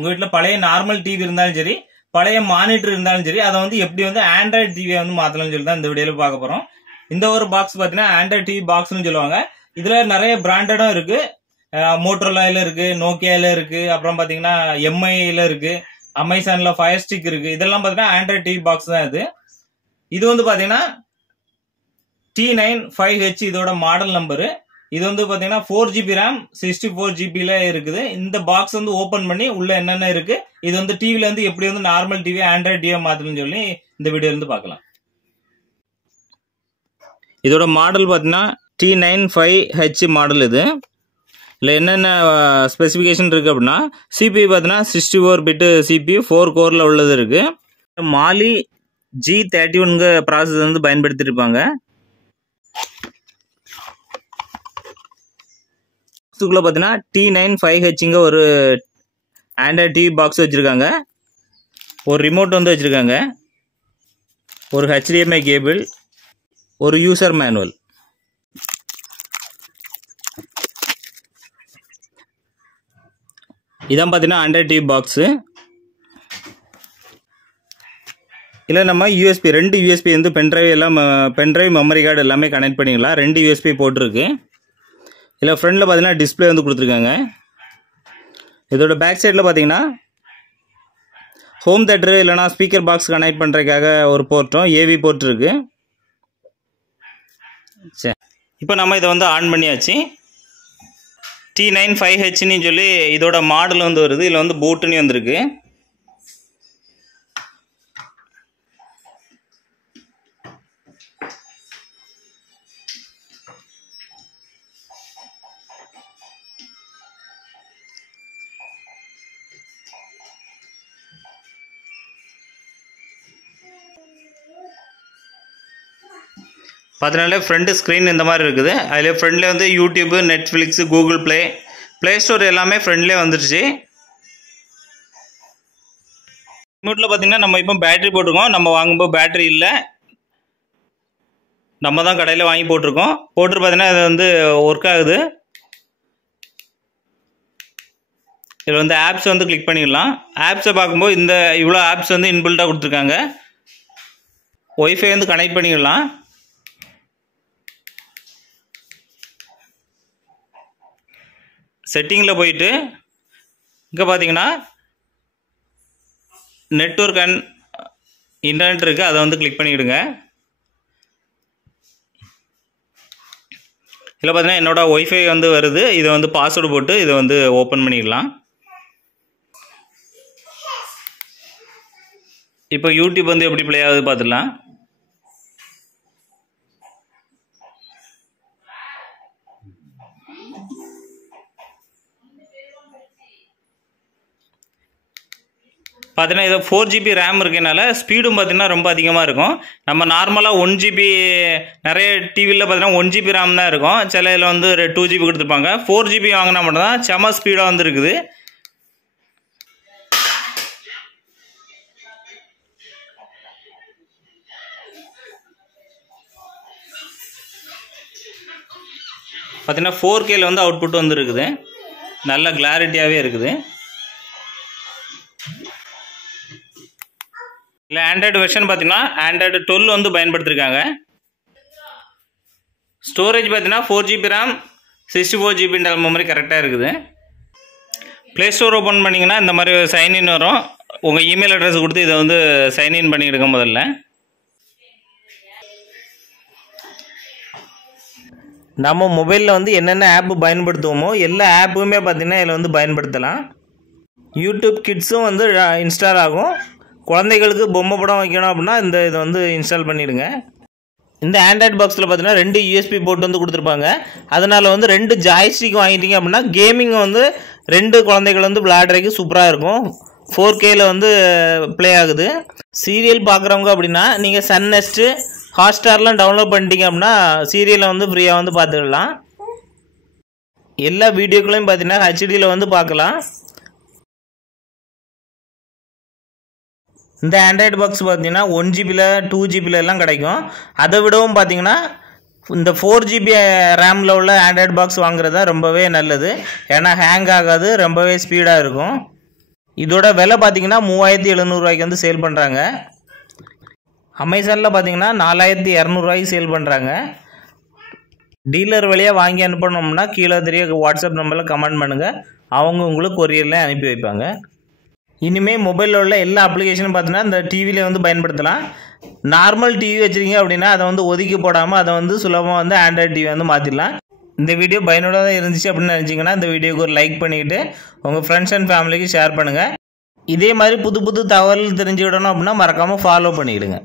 உங்கள் வீட்டில் பழைய நார்மல் டிவி இருந்தாலும் சரி, பழைய மானிட்டர் இருந்தாலும் சரி, அதை வந்து எப்படி வந்து ஆண்ட்ராய்டு டிவியை வந்து மாற்றலாம்னு சொல்லி தான் இந்த வீடியோவில் பார்க்க போகிறோம். இந்த ஒரு பாக்ஸ் பார்த்தீங்கன்னா ஆண்ட்ராய்டு டிவி பாக்ஸ்னு சொல்லுவாங்க. இதில் நிறைய பிராண்டடும் இருக்குது. மோட்டோரோலாவில் இருக்குது, நோக்கியாவில் இருக்குது, அப்புறம் பார்த்தீங்கன்னா எம்ஐயில் இருக்குது, அமேசானில் ஃபயர் ஸ்டிக் இருக்குது. இதெல்லாம் பார்த்தீங்கன்னா ஆண்ட்ராய்டு டிவி பாக்ஸ் தான் இது. இது வந்து பார்த்தீங்கன்னா T95H இதோட மாடல் நம்பரு. இது வந்து பார்த்தீங்கன்னா 4GB RAM 64GB இருக்குது. இந்த பாக்ஸ் வந்து ஓப்பன் பண்ணி உள்ள என்னென்ன இருக்கு, இது வந்து டிவில இருந்து எப்படி வந்து நார்மல் டிவி ஆண்ட்ராய்டு டிவியை மாற்றணும்னு சொல்லி இந்த வீடியோ இருந்து பார்க்கலாம். இதோட மாடல் பார்த்தீங்கன்னா T95H மாடல். இதில் என்னென்ன ஸ்பெசிஃபிகேஷன் இருக்குது அப்படின்னா, CPU பார்த்தீங்கன்னா 64 பிட் CPU 4 கோரில் உள்ளது இருக்குது. மாலி G31 ப்ராசஸ் வந்து பயன்படுத்தியிருப்பாங்க. இதுக்குள்ள பார்த்தீங்கன்னா T95H ஒரு ஆண்ட்ராய்டு டிவி பாக்ஸ் வச்சுருக்காங்க, ஒரு ரிமோட் வந்து வச்சுருக்காங்க, ஒரு HDMI கேபிள், ஒரு யூசர் மேனுவல். இதான் பார்த்தீங்கன்னா ஆண்ட்ராய்டு டிவி பாக்ஸு. இல்லை நம்ம USB 2 USB வந்து பென்ட்ரைவ் மெமரி கார்டு எல்லாமே கனெக்ட் பண்ணிக்கலாம். 2 USB போட்டிருக்கு. இதில் ஃப்ரண்டில் பார்த்தீங்கன்னா டிஸ்பிளே வந்து கொடுத்துருக்காங்க. இதோட பேக் சைடில் பார்த்தீங்கன்னா ஹோம் தேட்டரு இல்லைனா ஸ்பீக்கர் பாக்ஸ் கனெக்ட் பண்ணுறதுக்காக ஒரு போர்ட்டும் AV போர்ட் இருக்குது. சரி, இப்போ நம்ம இதை வந்து ஆன் பண்ணியாச்சு. T95Hன்னு சொல்லி இதோட மாடல் வந்து வருது. இதில் வந்து பூட்டுன்னு வந்திருக்கு. பார்த்தீங்கன்னாலே ஃப்ரண்ட் ஸ்க்ரீன் இந்த மாதிரி இருக்குது. அதில் ஃப்ரண்ட்லேயே வந்து YouTube, Netflix, Google play store எல்லாமே ஃப்ரண்ட்லேயே வந்துருச்சு. ரிமோட்டில் பார்த்தீங்கன்னா நம்ம இப்போ பேட்டரி போட்டிருக்கோம். நம்ம வாங்கும்போது பேட்டரி இல்லை, நம்ம தான் கடையில் வாங்கி போட்டிருக்கோம். பார்த்தீங்கன்னா இது வந்து ஒர்க் ஆகுது. இதில் வந்து ஆப்ஸ் வந்து கிளிக் பண்ணிடலாம். ஆப்ஸை பார்க்கும்போது இவ்வளோ ஆப்ஸ் வந்து இன்பில்ட்டாக கொடுத்துருக்காங்க. ஒய்ஃபை வந்து கனெக்ட் பண்ணிடலாம். செட்டிங்கில் போயிட்டு இங்கே பார்த்தீங்கன்னா நெட்வொர்க் அண்ட் இன்டர்நெட் இருக்குது, அதை வந்து கிளிக் பண்ணிவிடுங்க. இதில் பார்த்தீங்கன்னா என்னோட ஒய்ஃபை வந்து வருது. இதை வந்து பாஸ்வேர்டு போட்டு இதை வந்து ஓப்பன் பண்ணிடலாம். இப்போ யூடியூப் வந்து எப்படி ப்ளே ஆகுது பார்த்துடலாம். பார்த்தீங்கன்னா இது 4GB RAM இருக்கனால ஸ்பீடும் பார்த்தீங்கன்னா ரொம்ப அதிகமாக இருக்கும். நம்ம நார்மலாக 1GB நிறைய டிவியில் பார்த்தீங்கன்னா 1GB RAM தான் இருக்கும். சில இதில் வந்து 2GB கொடுத்துருப்பாங்க. 4GB வாங்கினா மட்டும்தான் செம ஸ்பீடாக வந்து இருக்குது. பார்த்தீங்கன்னா 4Kல வந்து அவுட்புட் வந்து இருக்குது. நல்ல கிளாரிட்டியாகவே இருக்குது. இல்லை ஆண்ட்ராய்டு வெர்ஷன் பார்த்தீங்கன்னா ஆண்ட்ராய்டு 12 வந்து பயன்படுத்திருக்காங்க. ஸ்டோரேஜ் பார்த்தீங்கன்னா 4GB RAM 64GB internal memory கரெக்டாக இருக்குது. ப்ளே ஸ்டோர் ஓப்பன் பண்ணிங்கன்னா இந்த மாதிரி சைன்இன் வரும். உங்கள் இமெயில் அட்ரஸ் கொடுத்து இதை வந்து சைன்இன் பண்ணிவிடுங்க. முதல்ல நம்ம மொபைலில் வந்து என்னென்ன ஆப் பயன்படுத்துவோமோ எல்லா ஆப்புமே பார்த்தீங்கன்னா இதில் வந்து பயன்படுத்தலாம். யூடியூப் கிட்ஸும் வந்து இன்ஸ்டால் ஆகும். குழந்தைகளுக்கு பொம்மை படம் வைக்கணும் அப்படின்னா இதை வந்து இன்ஸ்டால் பண்ணிவிடுங்க. இந்த ஆண்ட்ராய்டு பாக்ஸில் பார்த்தீங்கன்னா 2 USB போர்ட் வந்து கொடுத்துருப்பாங்க. அதனால் வந்து 2 ஜாய்ஸ்டிக் வாங்கிட்டீங்க அப்படின்னா கேமிங் வந்து 2 குழந்தைகள் வந்து விளையாடுறதுக்கு சூப்பராக இருக்கும். 4Kல வந்து ப்ளே ஆகுது. சீரியல் பார்க்குறவங்க அப்படின்னா நீங்கள் சன் நெஸ்ட்டு, ஹாட்ஸ்டார்லாம் டவுன்லோட் பண்ணிட்டீங்க அப்படின்னா சீரியலை வந்து ஃப்ரீயாக வந்து பார்த்துக்கலாம். எல்லா வீடியோக்களையும் பார்த்தீங்கன்னா HDயில் வந்து பார்க்கலாம். இந்த ஆண்ட்ராய்டு பாக்ஸ் பார்த்தீங்கன்னா 1GBல 2GBல எல்லாம் கிடைக்கும். அதை விடவும் பார்த்தீங்கன்னா இந்த 4GB ரேமில் உள்ள ஆண்ட்ராய்டு பாக்ஸ் வாங்குறது தான் ரொம்பவே நல்லது. ஏன்னா ஹேங் ஆகாது, ரொம்பவே ஸ்பீடாக இருக்கும். இதோட விலை பார்த்தீங்கன்னா 3700 ரூபாய்க்கு வந்து சேல் பண்ணுறாங்க. அமேசானில் பார்த்தீங்கன்னா 4200 ரூபாய்க்கு சேல் பண்ணுறாங்க. டீலர் வழியாக வாங்கி அனுப்பணும்னா கீழே தெரிய வாட்ஸ்அப் நம்பரில் கமெண்ட் பண்ணுங்கள், அவங்க உங்களுக்கு கொரியரில் அனுப்பி வைப்பாங்க. இனிமேல் மொபைலில் உள்ள எல்லா அப்ளிகேஷனும் பார்த்தீங்கன்னா இந்த டிவியில் வந்து பயன்படுத்தலாம். நார்மல் டிவி வச்சுருக்கீங்க அப்படின்னா அதை வந்து ஒதுக்கி போடாமல் அதை வந்து சுலபமாக வந்து ஆண்ட்ராய்டு டிவி வந்து மாற்றிடலாம். இந்த வீடியோ பயனுள்ளதாக இருந்துச்சு அப்படின்னு நினச்சிங்கன்னா இந்த வீடியோக்கு ஒரு லைக் பண்ணிவிட்டு உங்கள் ஃப்ரெண்ட்ஸ் அண்ட் ஃபேமிலிக்கு ஷேர் பண்ணுங்கள். இதே மாதிரி புது புது தகவல் தெரிஞ்சுக்கிடணும் அப்படின்னா மறக்காமல் ஃபாலோ பண்ணிவிடுங்க.